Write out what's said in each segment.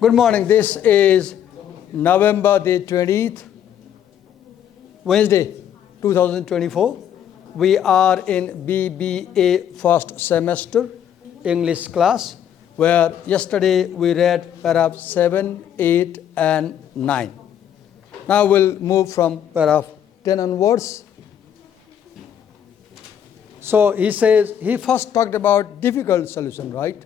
Good morning. This is November the 20th, Wednesday, 2024. We are in BBA first semester English class, where yesterday we read paragraph 7, 8, and 9. Now we'll move from paragraph 10 onwards. So he says, he first talked about difficult solution, right?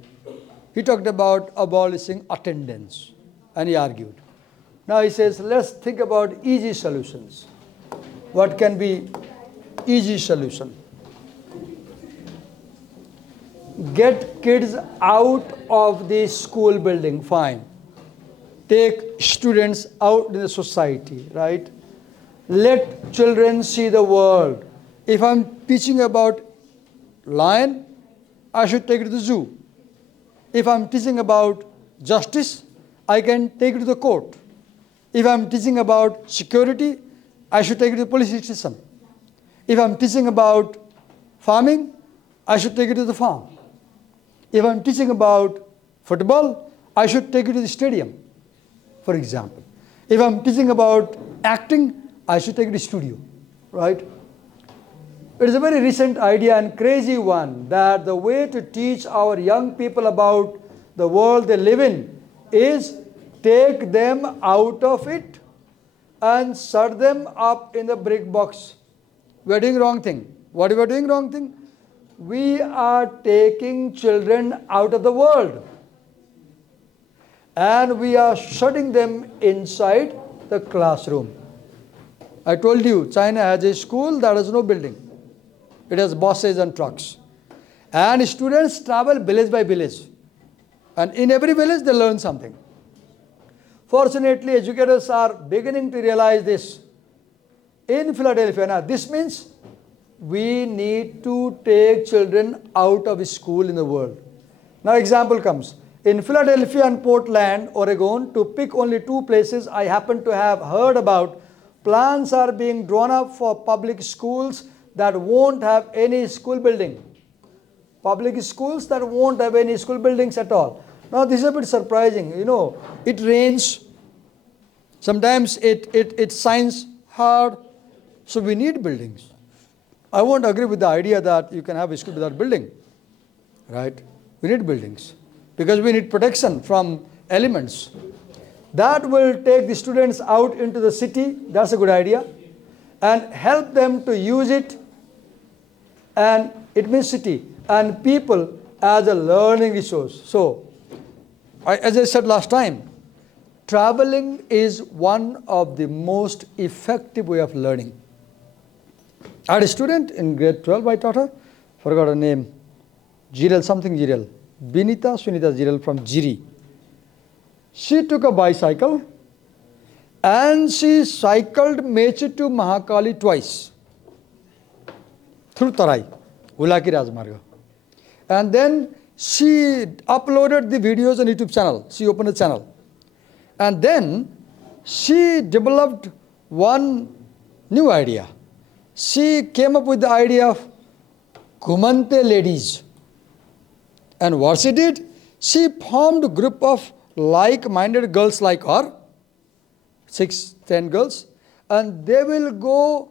He talked about abolishing attendance, and he argued. Now he says, let's think about easy solutions. What can be easy solution? Get kids out of the school building, fine. Take students out in the society, right? Let children see the world. If I'm teaching about lion, I should take it to the zoo. If I'm teaching about justice, I can take it to the court. If I'm teaching about security, I should take it to the police station. If I'm teaching about farming, I should take it to the farm. If I'm teaching about football, I should take it to the stadium, for example. If I'm teaching about acting, I should take it to the studio, right? It is a very recent idea and crazy one that the way to teach our young people about the world they live in is take them out of it and shut them up in the brick box. We are doing wrong thing. What are we doing wrong thing? We are taking children out of the world and we are shutting them inside the classroom. I told you, China has a school that has no building. It has buses and trucks. And students travel village by village. And in every village, they learn something. Fortunately, educators are beginning to realize this. In Philadelphia, now this means we need to take children out of school in the world. Now example comes. In Philadelphia and Portland, Oregon, to pick only two places I happen to have heard about, plans are being drawn up for public schools that won't have any school building. Public schools that won't have any school buildings at all. Now this is a bit surprising. You know, it rains. Sometimes it shines hard. So we need buildings. I won't agree with the idea that you can have a school without building. Right? We need buildings. Because we need protection from elements. That will take the students out into the city. That's a good idea. And help them to use it. And it means city and people as a learning resource. So, as I said last time, traveling is one of the most effective way of learning. I had a student in grade 12, I taught her, forgot her name, Jirel, something Jirel, Sunita Jirel from Jiri. She took a bicycle and she cycled Mechi to Mahakali twice. Through Tarai, Ulaki Rajmarga. And then she uploaded the videos on YouTube channel. She opened a channel. And then she developed one new idea. She came up with the idea of Kumante ladies. And what she did, she formed a group of like-minded girls like her, 6, 10 girls, and they will go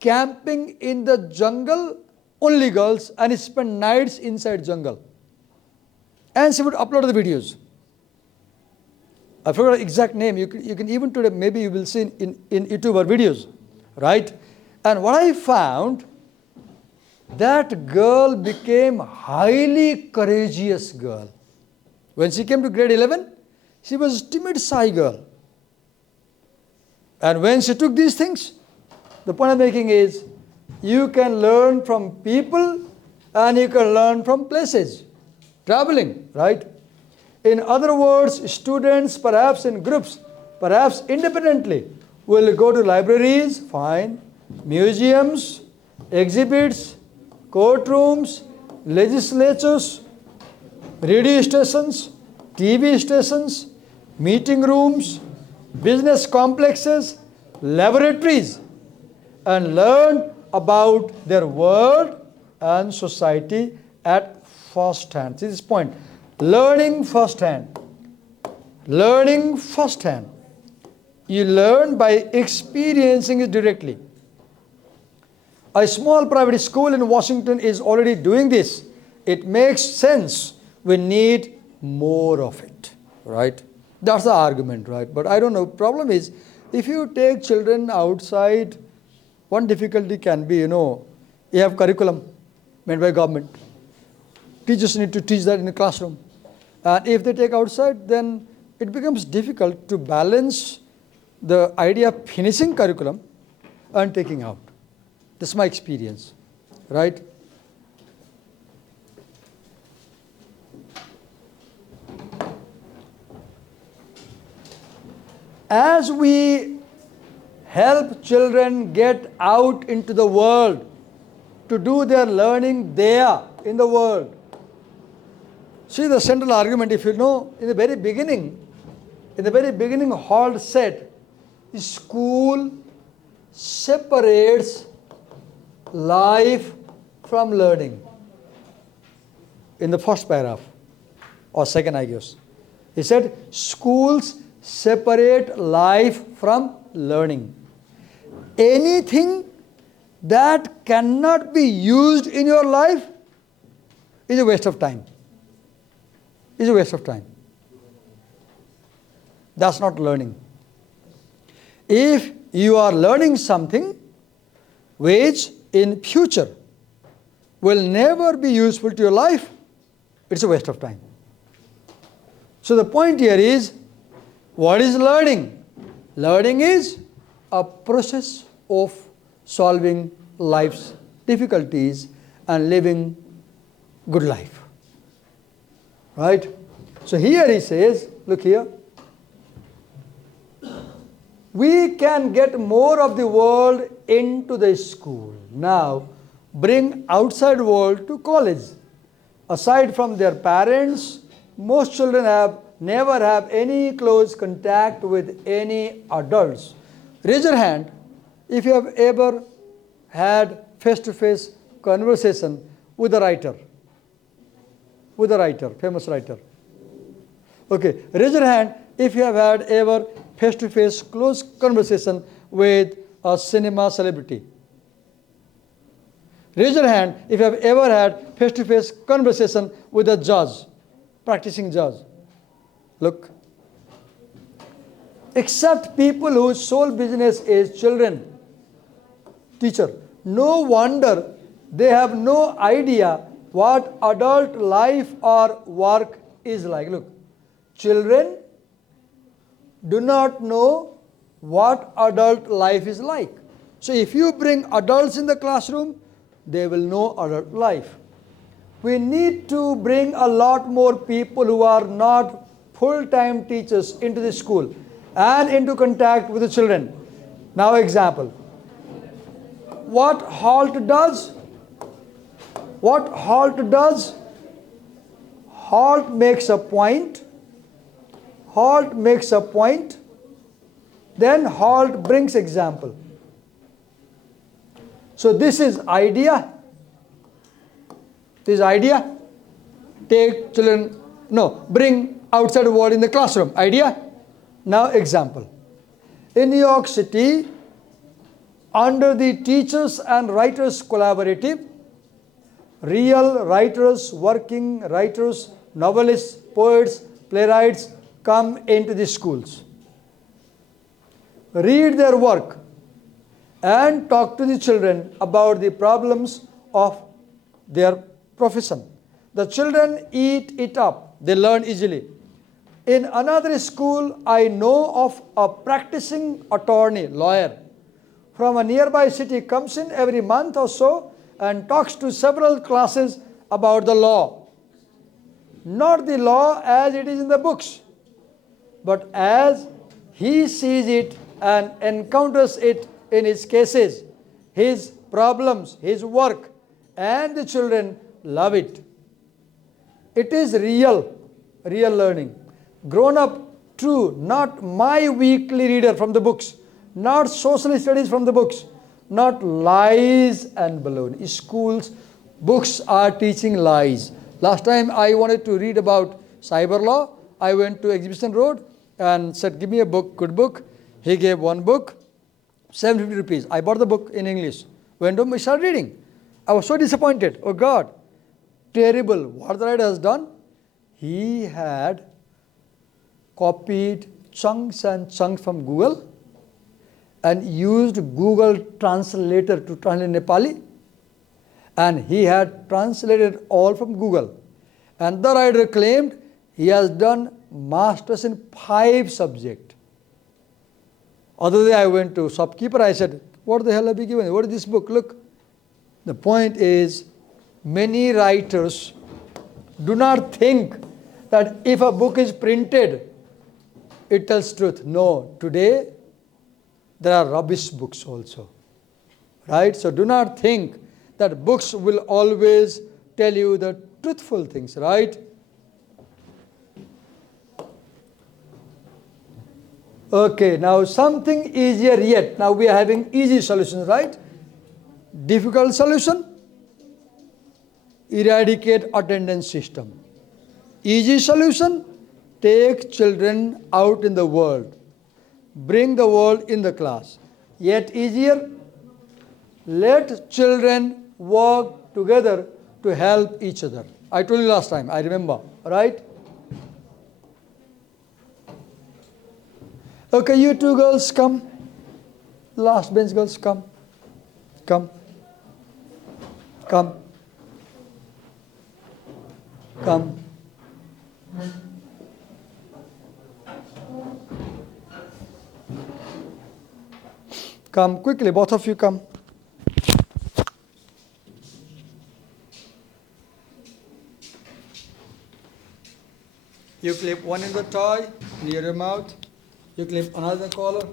camping in the jungle, only girls, and spend nights inside jungle. And she would upload the videos. I forgot the exact name. You can even today, maybe you will see in YouTube or videos, right? And what I found, that girl became highly courageous girl. When she came to grade 11, she was a timid, shy girl. And when she took these things, the point I'm making is, you can learn from people and you can learn from places. Traveling, right? In other words, students, perhaps in groups, perhaps independently, will go to libraries, fine, museums, exhibits, courtrooms, legislatures, radio stations, TV stations, meeting rooms, business complexes, laboratories, and learn about their world and society at first hand. This is the point. Learning first hand. Learning firsthand. You learn by experiencing it directly. A small private school in Washington is already doing this. It makes sense. We need more of it, right? That's the argument, right? But I don't know. Problem is, if you take children outside, one difficulty can be, you have curriculum made by government. Teachers need to teach that in the classroom. And if they take outside, then it becomes difficult to balance the idea of finishing curriculum and taking out. That's my experience, right? As we help children get out into the world to do their learning there in the world. See the central argument, if you know, in the very beginning, Holt said, school separates life from learning. In the first paragraph, or second, I guess. He said, schools separate life from learning. Anything that cannot be used in your life is a waste of time. Is a waste of time. That's not learning. If you are learning something which in future will never be useful to your life, it's a waste of time. So the point here is, what is learning? Learning is a process of solving life's difficulties and living good life. Right? So here he says, look here, we can get more of the world into the school. Now, bring outside world to college. Aside from their parents, most children never have any close contact with any adults. Raise your hand if you have ever had face-to-face conversation with a writer. With a writer, famous writer. Okay, raise your hand if you have had ever face-to-face close conversation with a cinema celebrity. Raise your hand if you have ever had face-to-face conversation with a judge, practicing judge. Look. Except people whose sole business is children. Teacher. No wonder they have no idea what adult life or work is like. Look, children do not know what adult life is like. So if you bring adults in the classroom, they will know adult life. We need to bring a lot more people who are not full-time teachers into the school and into contact with the children. Now example. What Holt does? Holt makes a point. Then Holt brings example. So this is idea. Take children, bring outside world in the classroom. Idea. Now example. In New York City, under the Teachers and Writers Collaborative, real writers, working writers, novelists, poets, playwrights come into the schools. Read their work and talk to the children about the problems of their profession. The children eat it up. They learn easily. In another school, I know of a practicing attorney, lawyer, from a nearby city, comes in every month or so and talks to several classes about the law. Not the law as it is in the books, but as he sees it and encounters it in his cases, his problems, his work, and the children love it. It is real learning. Grown up, true, not my weekly reader from the books, not social studies from the books, not lies and baloney. Schools, books are teaching lies. Last time I wanted to read about cyber law, I went to Exhibition Road. and said, give me a book, good book. He gave one book, 750 rupees. I bought the book in English. Went home, I started reading. I was so disappointed. Oh God, terrible. What the writer has done? He had copied chunks and chunks from Google and used Google Translator to translate Nepali. And he had translated all from Google. And the writer claimed he has done masters in 5 subjects. Other day I went to shopkeeper, I said, what the hell have you given? What is this book? Look. The point is, many writers do not think that if a book is printed, it tells truth. No, today there are rubbish books also. Right? So do not think that books will always tell you the truthful things, right? Okay, now something easier yet. Now we are having easy solutions, right? Difficult solution? Eradicate attendance system. Easy solution? Take children out in the world. Bring the world in the class. Yet easier? Let children work together to help each other. I told you last time, I remember, right? Okay, you two girls come. Last bench girls, come. Come. Come. Come. Come quickly, both of you come. You clip one in the toy, near your mouth. You clip another collar.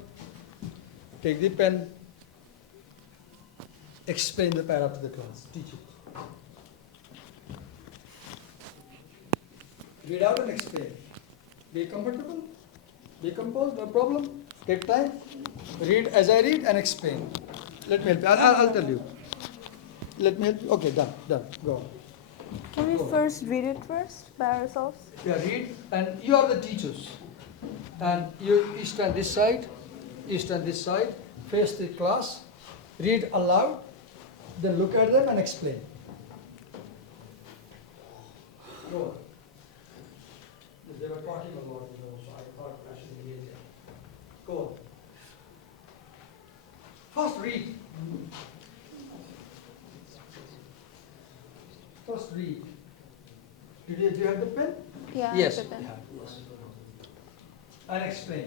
Take the pen. Explain the para to the class. Teach it. Read out and explain. Be comfortable. Be composed, no problem. Take time. Read as I read and explain. Let me help you. I'll tell you. Let me help you. Okay, done. Go on. Can we first read it first by ourselves? Yeah, read. And you are the teachers. And you stand this side. You stand this side. Face the class. Read aloud. Then look at them and explain. Go on. They were talking about it also. I thought I should be there. Go on. First read. First read. Do you have the pen? Yeah, Yes. the pen. Yes. And explain.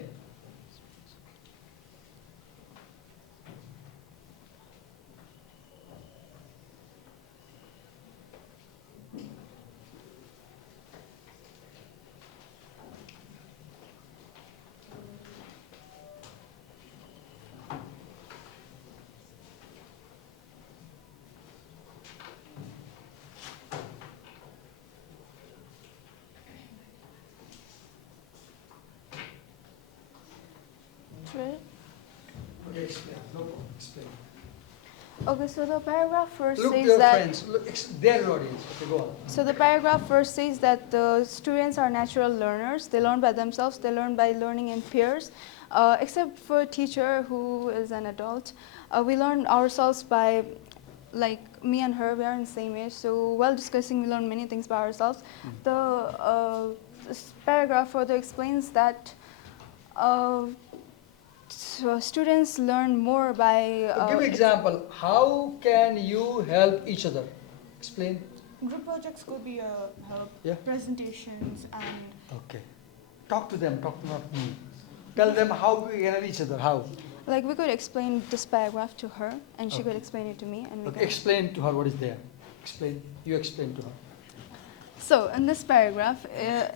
Right. Okay, explain. No problem. Explain. Okay, so the paragraph first Look to says your that. friends. Look, their audience. Okay, go on. So the paragraph first says that the students are natural learners. They learn by themselves. They learn by learning in pairs. Except for a teacher who is an adult, we learn ourselves by, like me and her, we are in the same age. So while discussing, we learn many things by ourselves. This paragraph further explains that. So students learn more by. Give me example. How can you help each other? Explain. Group projects could be a help, Yeah. presentations and Okay. Talk to them. Talk to not me. Tell them how we can help each other. How? Like we could explain this paragraph to her, and she could explain it to me, and we Okay. can. Explain to her what is there. Explain. You explain to her. So in this paragraph,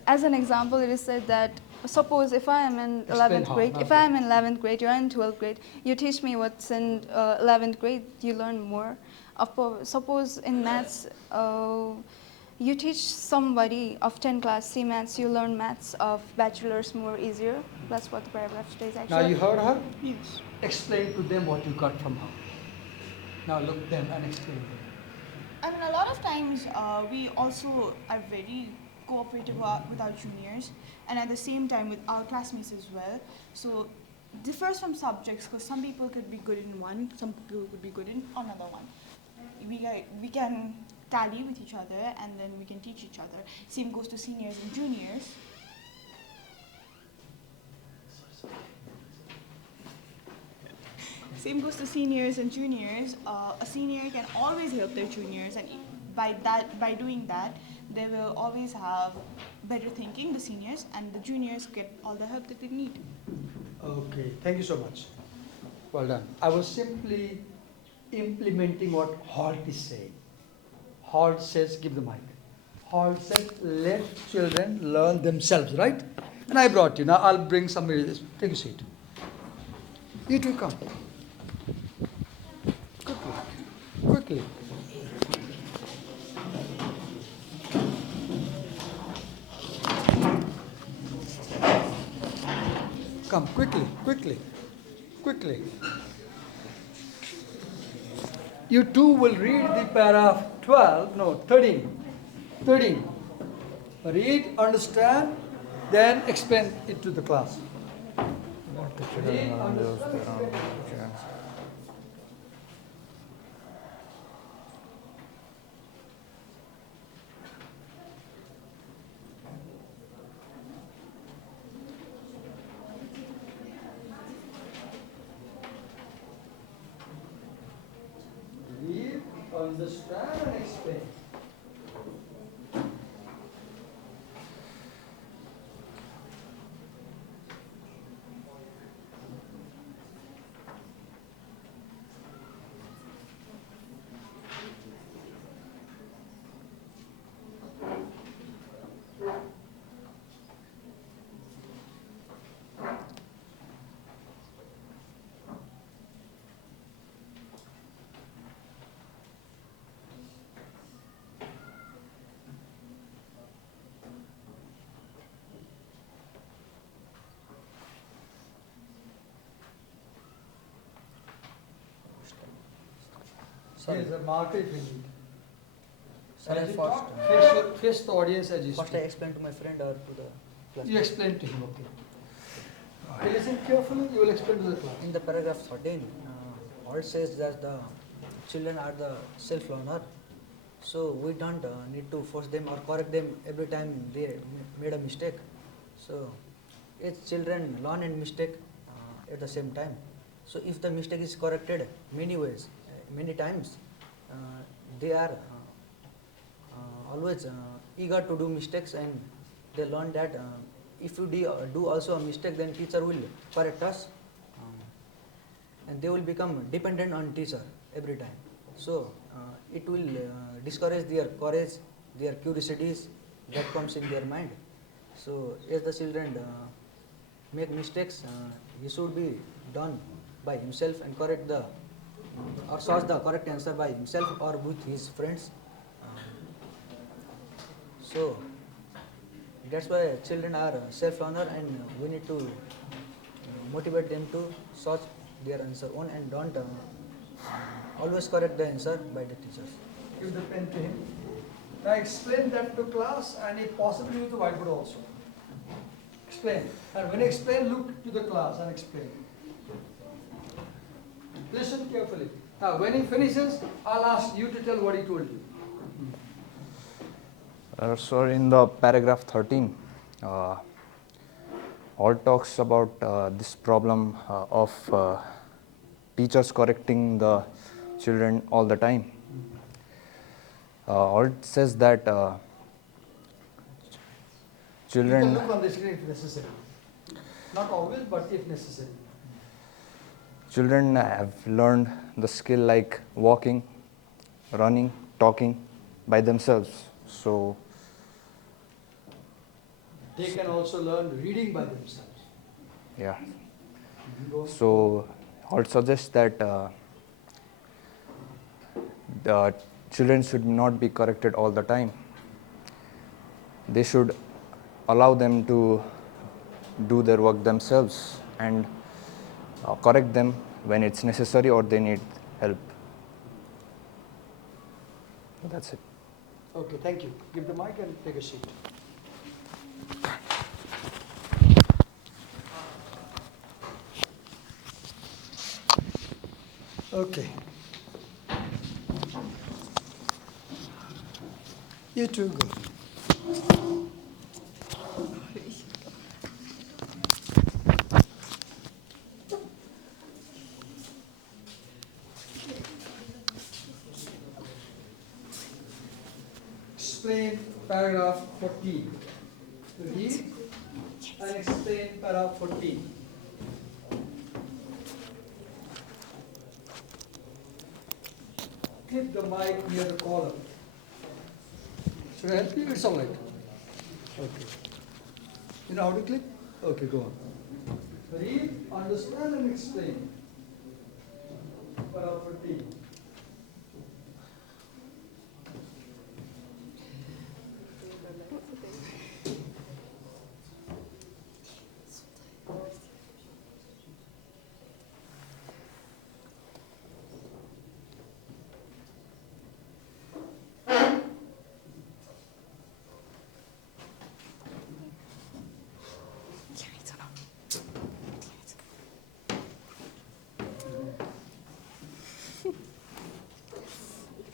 as an example, it is said that suppose if I am in 11th how, grade, not if I am in 11th grade, you are in 12th grade, you teach me what's in 11th grade, you learn more. Suppose in maths, you teach somebody of 10 class C maths, you learn maths of bachelor's more easier. That's what the paragraph states Now actually. you heard her. yes. Explain to them what you got from her. Now look them and explain them. I mean, a lot of times we also are very cooperative with our juniors, and at the same time with our classmates as well. So differs from subjects because some people could be good in one, some people could be good in another one. We can tally with each other and then we can teach each other. Same goes to seniors and juniors. Same goes to seniors and juniors. A senior can always help their juniors, and by doing that, they will always have better thinking, the seniors, and the juniors get all the help that they need. Okay, thank you so much. Well done. I was simply implementing what Holt is saying. Holt says, give the mic. Holt says, let children learn themselves, right? And I brought you. Now I'll bring somebody. Take a seat. You two come. Quickly. Come, quickly. You two will read the paragraph 13. Read, understand, then explain it to the class. Read, understand, explain. Read, understand, and explain. Sorry. There is a marker if you need. Sorry, As you first, talk, face the audience as you first I speak. explain to my friend or to the class. You explain to him, okay. Okay, listen carefully, you will explain to the class. In the paragraph 13, all says that the children are the self-learner. So we don't need to force them or correct them every time they made a mistake. So each children learn and mistake at the same time. So if the mistake is corrected many ways, many times, they are always eager to do mistakes, and they learn that if you do also a mistake, then teacher will correct us, and they will become dependent on teacher every time. So it will discourage their courage, their curiosities that comes in their mind. So as the children make mistakes, he should be done by himself and correct the or search the correct answer by himself or with his friends. So that's why children are self-learner, and we need to motivate them to search their answer on and don't always correct the answer by the teachers. Give the pen to him. Now explain that to class, and if possible with the whiteboard also. Explain. And when you explain, look to the class and explain. Listen carefully. Now when he finishes, I'll ask you to tell what he told you. So in the paragraph 13, all talks about this problem of teachers correcting the children all the time. All says that children. You can look on the screen if necessary. Not always, but if necessary. Children have learned the skill like walking, running, talking by themselves. So They can also learn reading by themselves. yeah. So I would suggest that the children should not be corrected all the time. They should allow them to do their work themselves and correct them when it's necessary or they need help. That's it. Okay, thank you. Give the mic and take a seat. Okay. You two go. Explain paragraph 14. Read and explain paragraph 14. Clip the mic near the collar. Should I help you? It's all right. Okay. You know how to clip? Okay, go on. Read, understand, and explain. Paragraph 14.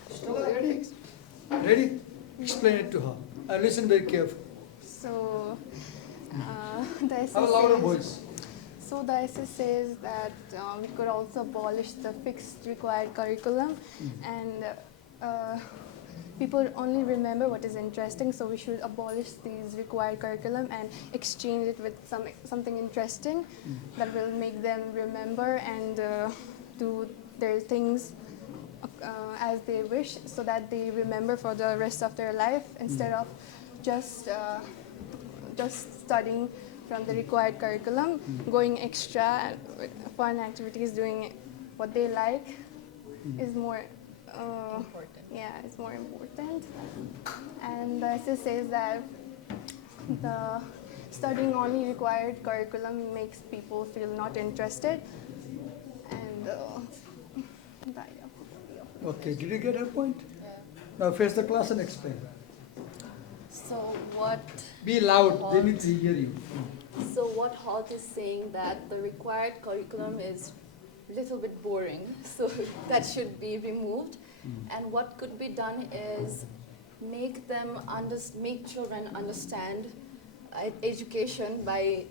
Stella, ready? Ready? Explain it to her. And listen very carefully. So, the essay Have a louder says- voice. So the essay says that we could also abolish the fixed required curriculum, and people only remember what is interesting. So we should abolish these required curriculum and exchange it with something interesting that will make them remember and do their things as they wish, so that they remember for the rest of their life instead of just studying from the required curriculum, going extra with fun activities, doing what they like is more important. Yeah, it's more important. And the essay says that the studying only required curriculum makes people feel not interested, and Okay, did you get her point? Now face the class and explain. So what? Be loud, they need to hear you. So what Halt is saying that the required curriculum is a little bit boring, so that should be removed. And what could be done is make children understand education by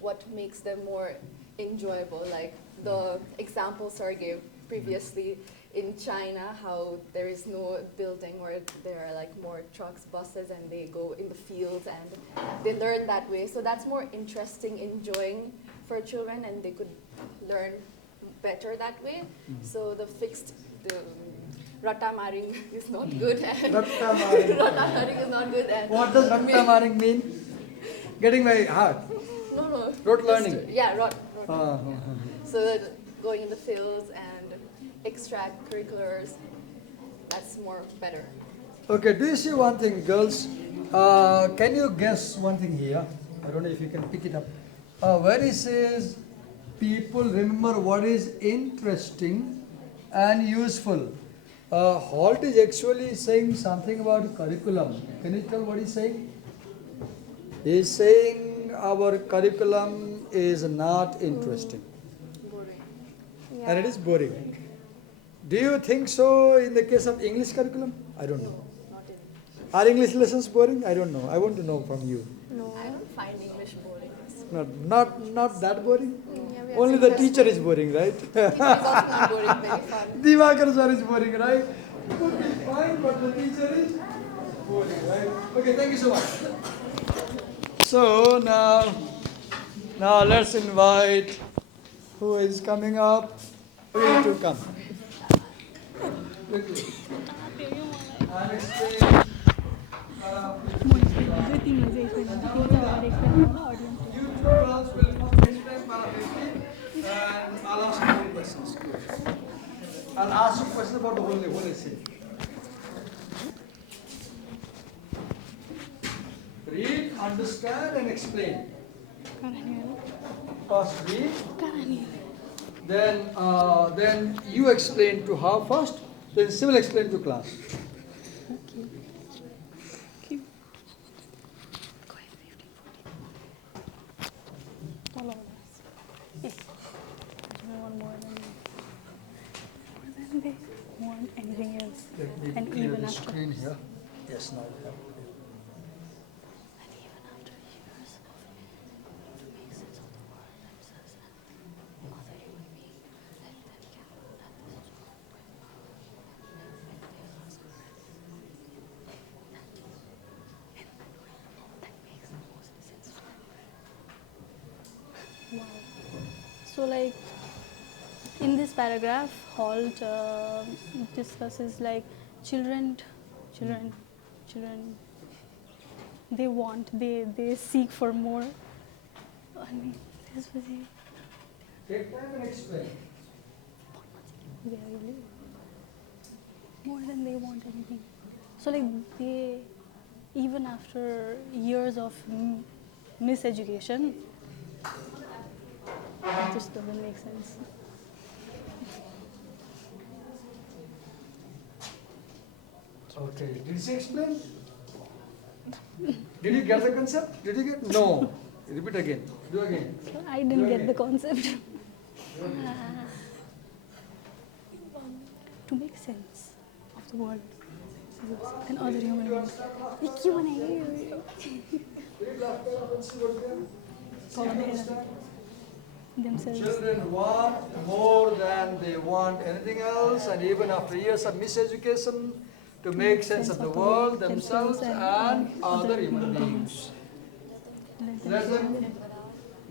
what makes them more enjoyable, like the example Sir gave previously in China, how there is no building where there are like more trucks, buses, and they go in the fields and they learn that way. So that's more interesting, enjoying for children, and they could learn better that way. So the Ratta Maring is not good. And Ratta Maring. Ratta Maring is not good. And What does Ratta Maring mean? Getting very hard. No. Rote learning. Yeah, rote. Ah, So that going in the fields and extracurriculars, that's more better. Okay, do you see one thing, girls? Can you guess one thing here? I don't know if you can pick it up. Where it says, people remember what is interesting and useful. Holt is actually saying something about curriculum. Can you tell what he's saying? He's saying our curriculum is not interesting. Boring. Yeah. And it is boring. Do you think so in the case of English curriculum? I don't know. Not in. Are English lessons boring? I don't know. I want to know from you. No. I don't find English boring. Not that boring? Yeah, we are Only the interested. teacher is boring, right? It's also not boring, very fun. Divakar sir is boring, right? Could be fine, but the teacher is boring, right? Okay, thank you so much. So now let's invite who is coming up. You to come. Quickly. And explain. You two girls will first explain para 15 and I'll ask you more questions. I'll ask you questions about the whole essay. Read, understand and explain. First read. Then you explain to her first, then she will explain to class. Let me And clear even the after. screen here. Yes, now you have. And even after years of to make sense of the world themselves and other human beings, let them can that this is what that makes the most sense. Wow. So like in this paragraph, Holt discusses like children, children, children. They seek for more. I mean, this was it. Take time and explain. They are really more than they want anything. So like they, even after years of miseducation, it just doesn't make sense. Okay, did she explain? Did you get the concept? Did you get? No. Repeat again. Do again. So I didn't get the concept. To make sense of the world and other human beings. ये क्यों बनाएंगे? Read last paragraph and see what's there. See if you understand. Themselves. Children want more than they want anything else, and even after years of miseducation, to make sense of the world, themselves, and other human beings. Let them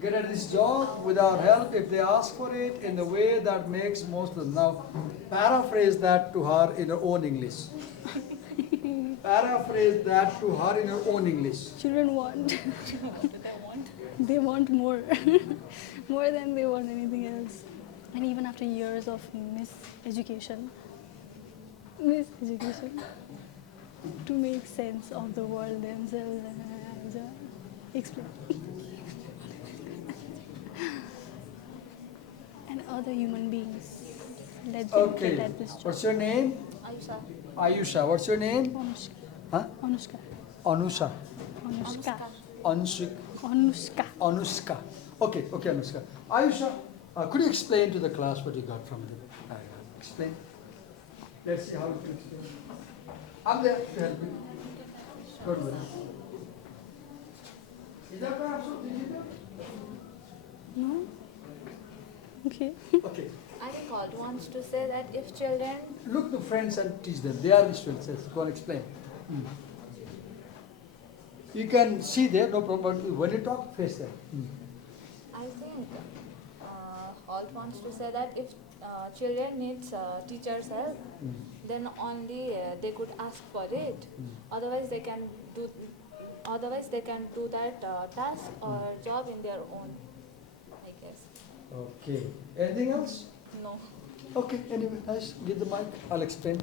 get at this job without help if they ask for it in the way that makes most of them. Now, paraphrase that to her in her own English. Paraphrase that to her in her own English. Children want. They want more. More than they want anything else. And even after years of miseducation, to make sense of the world themselves. Explain. And other human beings. Let them Okay. get at this job. What's your name? Ayusha. Ayusha. What's your name? Anushka. Huh? Anushka. Anusha. Anushka. Anshik. Anushka. Anushka. Okay, Anushka. Ayusha, could you explain to the class what you got from the paragraph? Explain. Let's see how you can explain. I'm there to help you. Don't worry. Is that perhaps so digital? No? Okay. Okay. I think Holt wants to say that if children Look to friends and teach them. They are the students. Yes, go and explain. You can see there, no problem. But when you talk, face them. I think Holt wants to say that if children needs teachers' help, then only they could ask for it. Otherwise, they can do. Otherwise, they can do that task or job in their own. I guess. Okay. Anything else? No. Okay. Anyway, nice. Give the mic. I'll explain.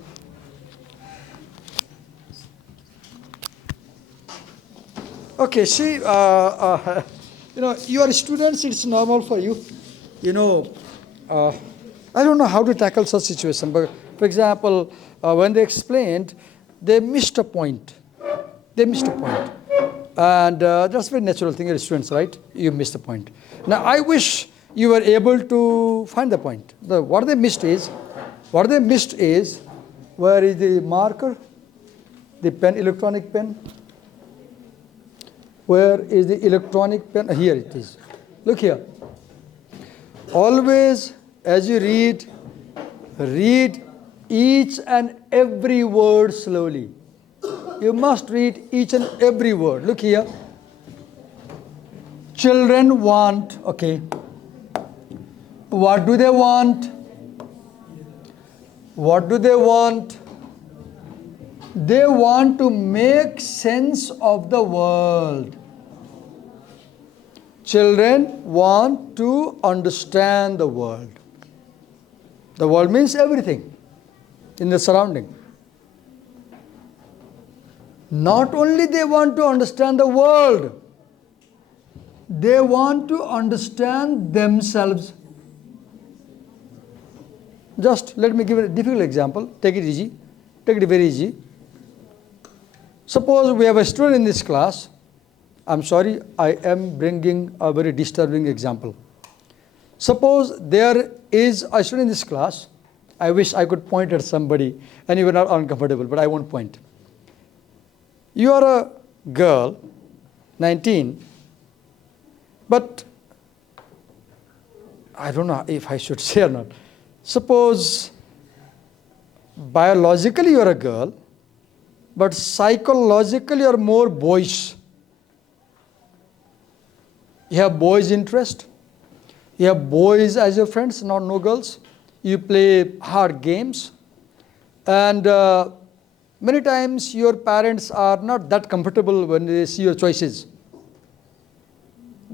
Okay, see, you are students, it's normal for you. I don't know how to tackle such situation, but for example, when they explained, they missed a point. And that's a very natural thing, you're students, right? You missed the point. Now, I wish you were able to find the point. What they missed is, where is the marker, the pen, electronic pen? Where is the electronic pen? Here it is. Look here. Always, as you read each and every word slowly. You must read each and every word. Look here. Children want, okay. What do they want? What do they want? They want to make sense of the world. Children want to understand the world. The world means everything in the surrounding. Not only they want to understand the world, they want to understand themselves. Just let me give a difficult example. Take it easy. Take it very easy. Suppose we have a student in this class. I'm sorry, I am bringing a very disturbing example. Suppose there is a student in this class I wish I could point at somebody and you were not uncomfortable, but I won't point. You are a girl, 19, but I don't know if I should say or not. Suppose biologically you are a girl, but psychologically you are more boyish. You have boys' interest. You have boys as your friends, not no girls. You play hard games. And many times your parents are not that comfortable when they see your choices.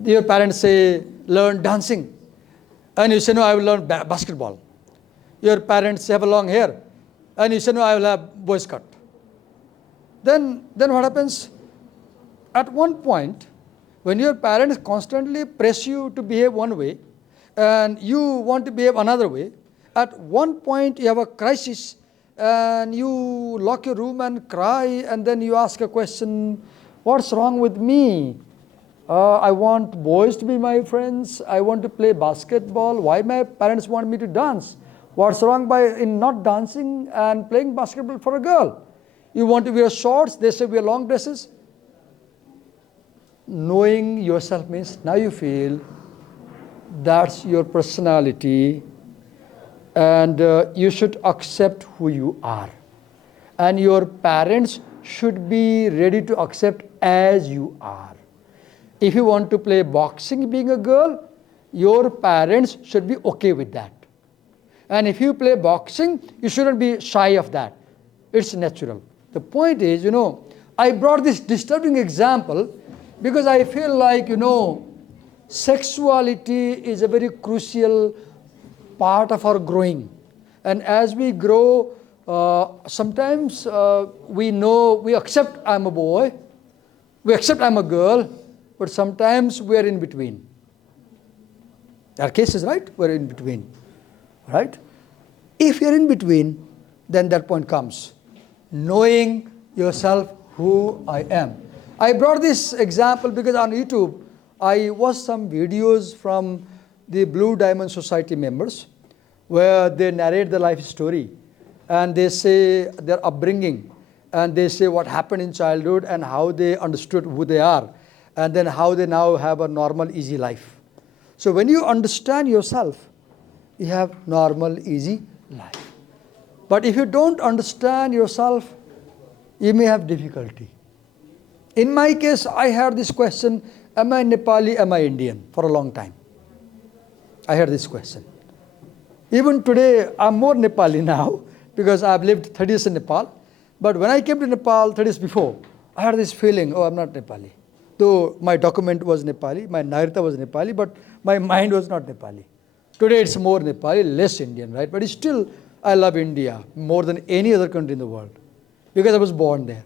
Your parents say, learn dancing. And you say, no, I will learn basketball. Your parents have a long hair. And you say, no, I will have boys cut. Then what happens? At one point, when your parents constantly press you to behave one way, and you want to behave another way, at one point you have a crisis, and you lock your room and cry, and then you ask a question, what's wrong with me? I want boys to be my friends. I want to play basketball. Why my parents want me to dance? What's wrong in not dancing and playing basketball for a girl? You want to wear shorts, they say wear long dresses. Knowing yourself means now you feel that's your personality, and you should accept who you are. And your parents should be ready to accept as you are. If you want to play boxing being a girl, your parents should be okay with that. And if you play boxing, you shouldn't be shy of that. It's natural. The point is, I brought this disturbing example because I feel like, sexuality is a very crucial part of our growing. And as we grow, sometimes we accept I'm a boy, we accept I'm a girl, but sometimes we are in between. There are cases, right? We're in between, right? If you're in between, then that point comes. Knowing yourself who I am. I brought this example because on YouTube, I watched some videos from the Blue Diamond Society members where they narrate their life story and they say their upbringing and they say what happened in childhood and how they understood who they are and then how they now have a normal, easy life. So when you understand yourself, you have normal, easy life. But if you don't understand yourself, you may have difficulty. In my case, I had this question, am I Nepali, am I Indian, for a long time. I had this question. Even today, I'm more Nepali now because I've lived 30 years in Nepal. But when I came to Nepal 30 years before, I had this feeling, oh, I'm not Nepali. Though my document was Nepali, my Nagarita was Nepali, but my mind was not Nepali. Today it's more Nepali, less Indian, right? But still, I love India more than any other country in the world because I was born there.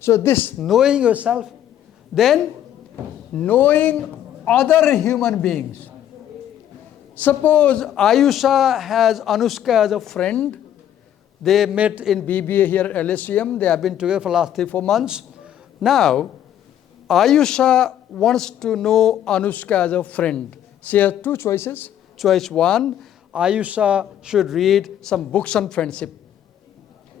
So this knowing yourself, then knowing other human beings. Suppose Ayusha has Anushka as a friend. They met in BBA here at LSUM. They have been together for the last 3-4 months. Now, Ayusha wants to know Anushka as a friend. She has two choices. Choice 1, Ayusha should read some books on friendship.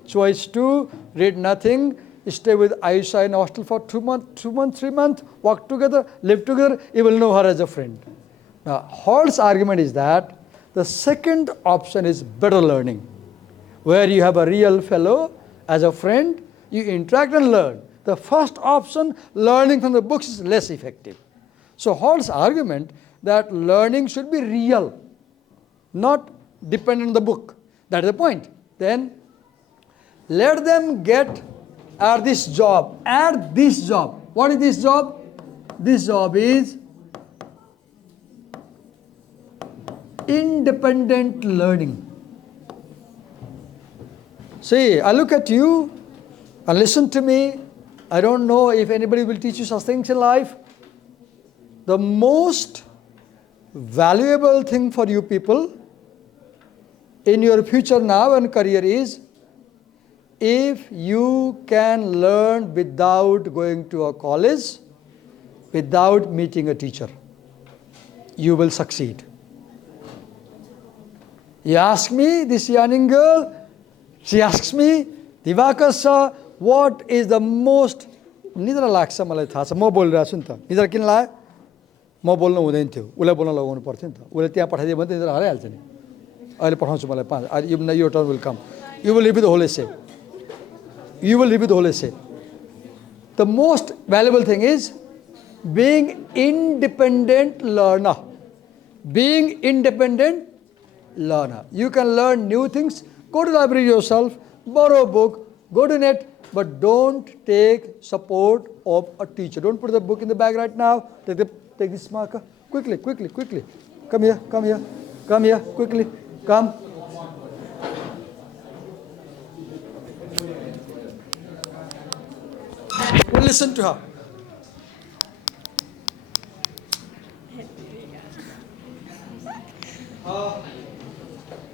Choice 2, read nothing, stay with Ayusha in a hostel for 2 months, 3 months, work together, live together, you will know her as a friend. Now, Hall's argument is that the second option is better learning, where you have a real fellow as a friend, you interact and learn. The first option, learning from the books, is less effective. So Hall's argument that learning should be real, not dependent on the book. That is the point. Then let them get at this job. At this job. What is this job? This job is independent learning. See, I look at you and listen to me. I don't know if anybody will teach you such things in life. The most valuable thing for you people in your future now and career is if you can learn without going to a college, without meeting a teacher, you will succeed. He asked me, this young girl, she asks me, Divakar sir, what is the most... निद्रा लाग्छ मलाई थाहा छ, म बोलिरहेको छु नि त, निद्रा किन लाग्यो? म बोल्नु हुँदैन थियो, उसलाई बोल्न लगाउनु पर्थ्यो नि त, उसले त्यहाँ पठाइदियो भने त निद्रा हराइहाल्छ नि. अहिले पठाउँछु मलाई 5, your turn will come. You will repeat the whole essay. You will repeat the whole essay. The most valuable thing is being independent learner. Being independent learner. You can learn new things. Go to the library yourself, borrow a book, go to net, but don't take support of a teacher. Don't put the book in the bag right now. Take this marker. Quickly, quickly, quickly. Come here, come here, come here, quickly. Come. Well, listen to her.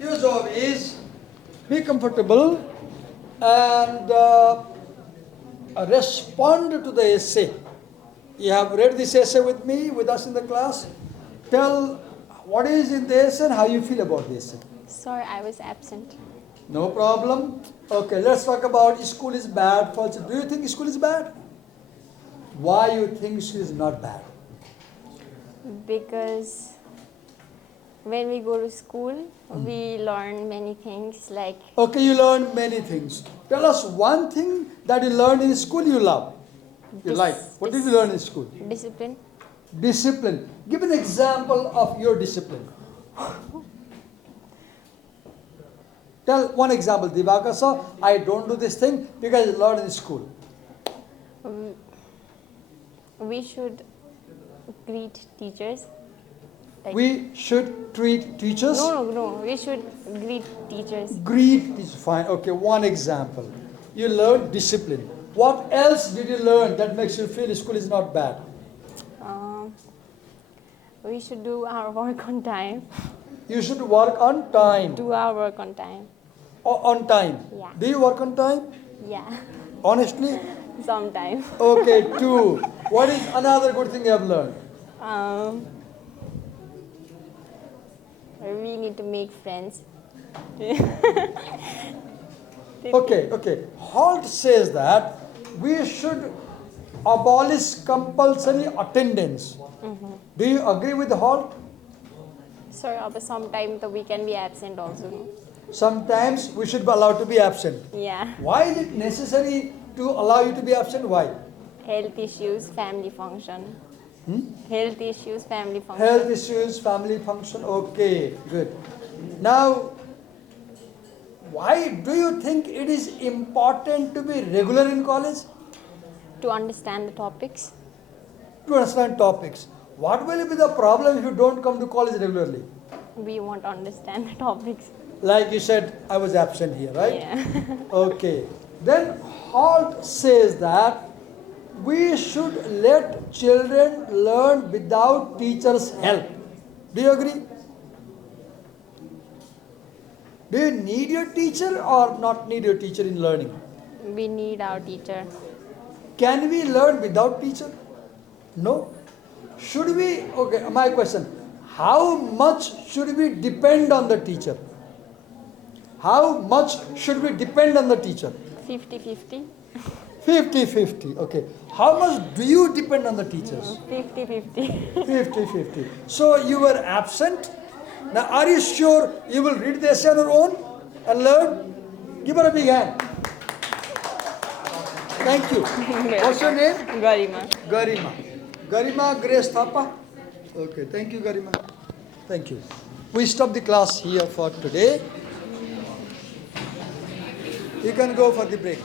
Your job is be comfortable and respond to the essay. You have read this essay with me, with us in the class. Tell what is in the essay and how you feel about the essay. Sorry, I was absent. No problem. Okay, let's talk about school is bad. Do you think school is bad? Why you think school is not bad? Because when we go to school, we learn many things like... Okay, you learn many things. Tell us one thing that you learned in school you love. You like. What did you learn in school? Discipline. Discipline. Give an example of your discipline. Tell one example. Divakar sir, I don't do this thing because I learned in school. We should greet teachers. We should treat teachers. No. We should greet teachers. Greet is fine. Okay, one example. You learned discipline. What else did you learn that makes you feel school is not bad? We should do our work on time. You should work on time. Do our work on time. On time. Yeah. Do you work on time? Yeah. Honestly? Sometime. Okay, 2. What is another good thing you have learned? We need to make friends. Okay. Holt says that we should abolish compulsory attendance. Do you agree with Holt? Sorry, but sometimes we can be absent also. Sometimes we should be allowed to be absent. Yeah. Why is it necessary to allow you to be absent? Why? Health issues, family function. Health issues, family function. Health issues, family function. Okay, good. Now, why do you think it is important to be regular in college? To understand the topics. To understand topics. What will be the problem if you don't come to college regularly? We won't understand the topics. Like you said, I was absent here, right? Yeah. Okay. Then Holt says that we should let children learn without teachers' help. Do you agree? Do you need your teacher or not need your teacher in learning? We need our teacher. Can we learn without teacher? No. Should we? Okay, my question. How much should we depend on the teacher? How much should we depend on the teacher? 50-50. 50-50. Okay. How much do you depend on the teachers? 50-50. 50-50. So you were absent. Now are you sure you will read the essay on your own and learn? Give her a big hand. Thank you. What's your name? Garima. Garima. Garima Grace Thapa. Okay, thank you Garima. Thank you. We stop the class here for today. You can go for the break.